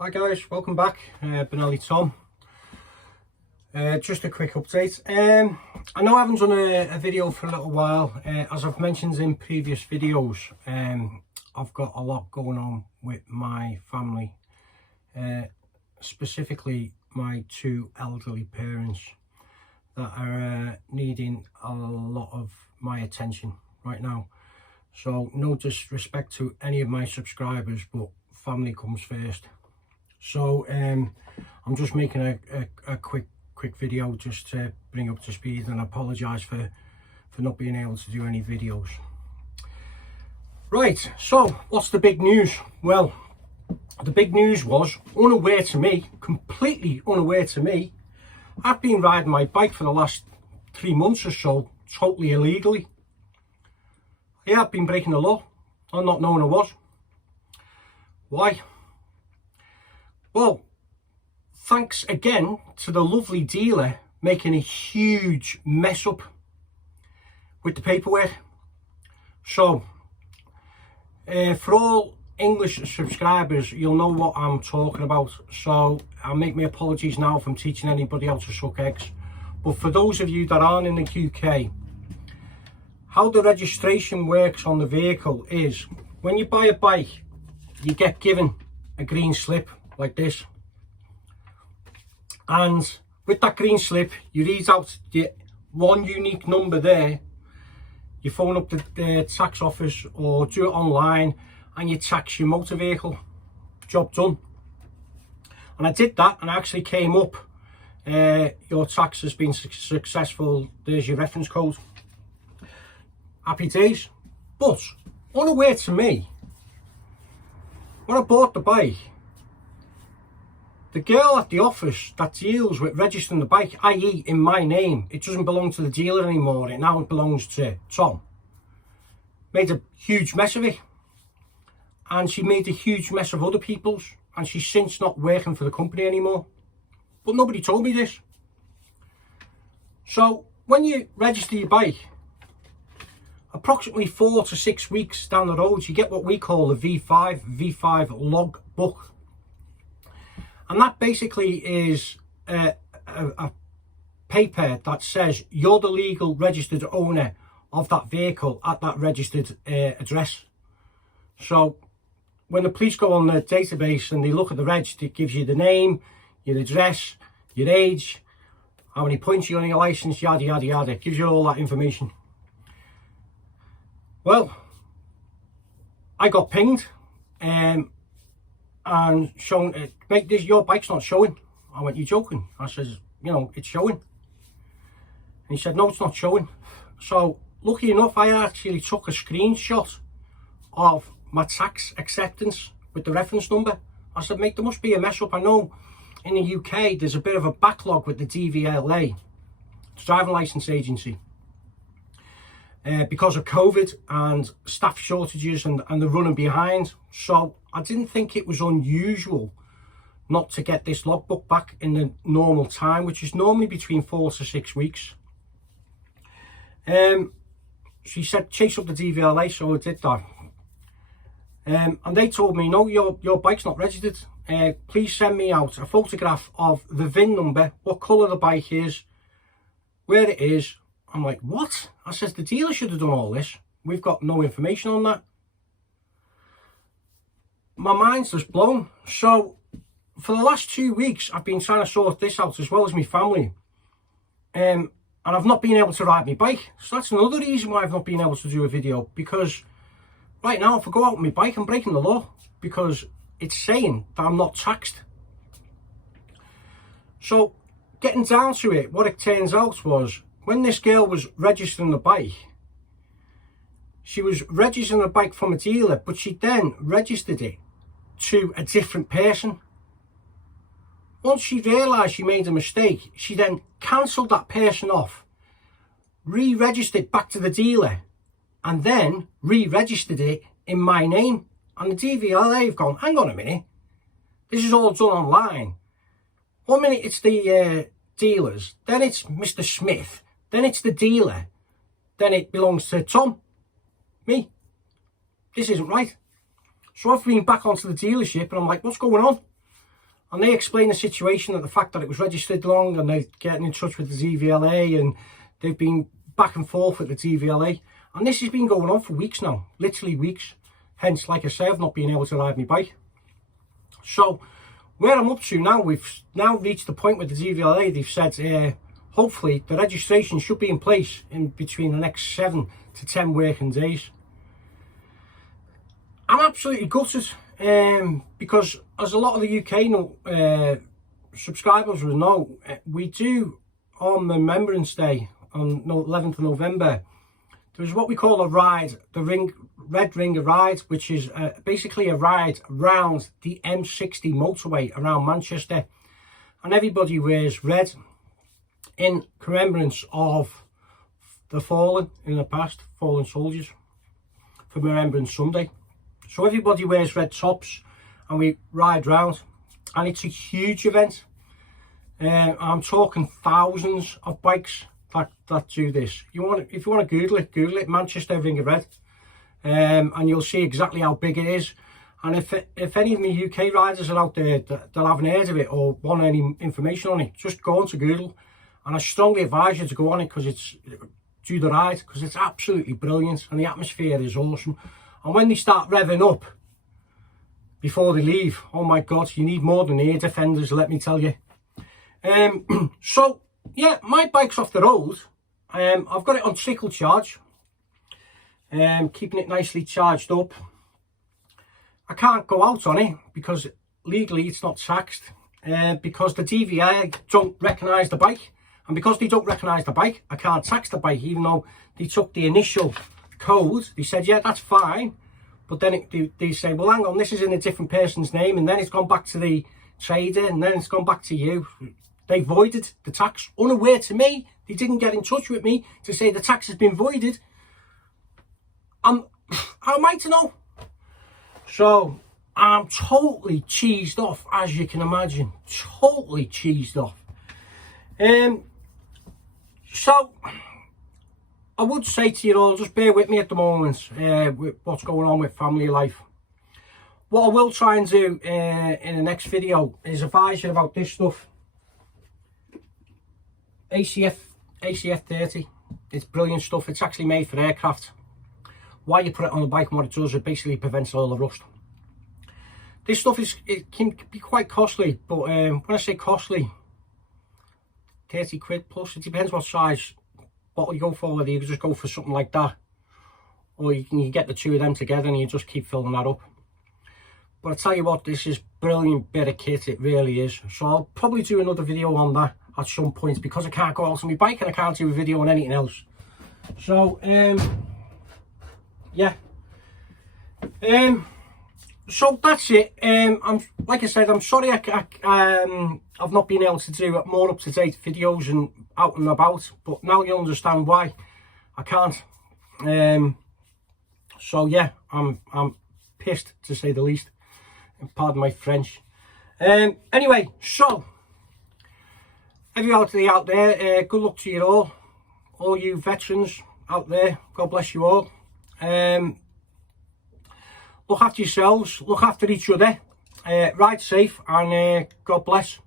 Hi guys, welcome back. Benelli Tom. Just a quick update. I know I haven't done a video for a little while. As I've mentioned in previous videos, I've got a lot going on with my family, specifically my two elderly parents that are needing a lot of my attention right now. So no disrespect to any of my subscribers, but family comes first. So I'm just making a quick video just to bring up to speed, and I apologize for not being able to do any videos. Right, so what's the big news? Well, the big news was, unaware to me, completely unaware to me, I've been riding my bike for the last 3 months or so, totally illegally. Yeah, I've been breaking the law, I'm not knowing I was. Why? Well, thanks again to the lovely dealer making a huge mess up with the paperwork. So, for all English subscribers, you'll know what I'm talking about. So, I'll make my apologies now if I'm teaching anybody how to suck eggs. But for those of you that aren't in the UK, how the registration works on the vehicle is, when you buy a bike, you get given a green slip like this, and with that green slip you read out the one unique number there. You phone up the tax office or do it online and you tax your motor vehicle. Job done. And I did that and I actually came up, your tax has been successful, there's your reference code. Happy days. But unaware to me, when I bought the bike, the girl at the office that deals with registering the bike, i.e. in my name, it doesn't belong to the dealer anymore, it now belongs to Tom, made a huge mess of it. And she made a huge mess of other people's, and she's since not working for the company anymore. But nobody told me this. So when you register your bike, approximately 4 to 6 weeks down the road, you get what we call the V5 log book. And that basically is a paper that says you're the legal registered owner of that vehicle at that registered address. So when the police go on the database and they look at the reg, it gives you the name, your address, your age, how many points you're on your license, yada yada yada. It gives you all that information. Well, I got pinged and shown, mate, your bike's not showing. I went, you joking? I says, you know, it's showing. And he said, no, it's not showing. So lucky enough, I actually took a screenshot of my tax acceptance with the reference number. I said, mate, there must be a mess up. I know in the UK there's a bit of a backlog with the DVLA, the driving licence agency, because of COVID and staff shortages and the running behind. So I didn't think it was unusual not to get this logbook back in the normal time, which is normally between 4 to 6 weeks. She said chase up the DVLA, so I did that. And they told me, no, your bike's not registered. Please send me out a photograph of the VIN number, what colour the bike is, where it is. I'm like, what? I says, the dealer should have done all this. We've got no information on that. My mind's just blown. So for the last 2 weeks, I've been trying to sort this out as well as my family. And I've not been able to ride my bike. So that's another reason why I've not been able to do a video. Because right now, if I go out on my bike, I'm breaking the law. Because it's saying that I'm not taxed. So getting down to it, what it turns out was, when this girl was registering the bike, she was registering the bike from a dealer, but she then registered it to a different person. Once she realised she made a mistake, she then cancelled that person off, re-registered back to the dealer, and then re-registered it in my name. And the DVLA have gone, hang on a minute, this is all done online. 1 minute it's the dealers, then it's Mr. Smith, then it's the dealer, then it belongs to Tom, me. This isn't right. So I've been back onto the dealership and I'm like, what's going on? And they explain the situation, that the fact that it was registered wrong, and they're getting in touch with the DVLA, and they've been back and forth with the DVLA. And this has been going on for weeks now, literally weeks. Hence, like I say, I've not been able to ride my bike. So, where I'm up to now, we've now reached the point with the DVLA. They've said, hopefully, the registration should be in place in between the next 7 to 10 working days. I'm absolutely gutted, because as a lot of the UK subscribers will know, we do on Remembrance Day on 11th of November, there's what we call a ride, the Red Ringer ride, which is basically a ride around the M60 motorway around Manchester, and everybody wears red in remembrance of the fallen in the past, fallen soldiers, for Remembrance Sunday. So everybody wears red tops and we ride round, and it's a huge event. I'm talking thousands of bikes that do this. If you want to Google it, Manchester Ringer Red, and you'll see exactly how big it is. And if any of my UK riders are out there that haven't heard of it or want any information on it, just go on to Google, and I strongly advise you to go on it, because it's do the ride, because it's absolutely brilliant and the atmosphere is awesome. And when they start revving up before they leave, oh my God, you need more than air defenders, let me tell you. So yeah, my bike's off the road. I've got it on trickle charge, keeping it nicely charged up. I can't go out on it because legally it's not taxed, because the DVA don't recognise the bike, and because they don't recognise the bike, I can't tax the bike, even though they took the initial code. They said, yeah, that's fine, but then they say, well, hang on, this is in a different person's name, and then it's gone back to the trader, and then it's gone back to you. They voided the tax, unaware to me. They didn't get in touch with me to say the tax has been voided. How am I to know? So I'm totally cheesed off, as you can imagine. Totally cheesed off. So I would say to you all, just bear with me at the moment with what's going on with family life. What I will try and do in the next video is advise you about this stuff. ACF 30. It's brilliant stuff. It's actually made for aircraft. Why you put it on the bike and what it does, it basically prevents all the rust. This stuff it can be quite costly, but when I say costly, 30 quid plus. It depends what size bottle you go for, whether you just go for something like that, or you get the two of them together and you just keep filling that up. But I tell you what, this is brilliant bit of kit, it really is. So I'll probably do another video on that at some point, because I can't go out on my bike and I can't do a video on anything else. So yeah, so that's it. Like I said, I'm sorry I've not been able to do more up-to-date videos and out and about, but now you'll understand why I can't. So yeah, I'm pissed, to say the least, and pardon my French. Anyway, so everybody out there, good luck to you all you veterans out there, God bless you all. Look after yourselves, look after each other, ride safe, and God bless.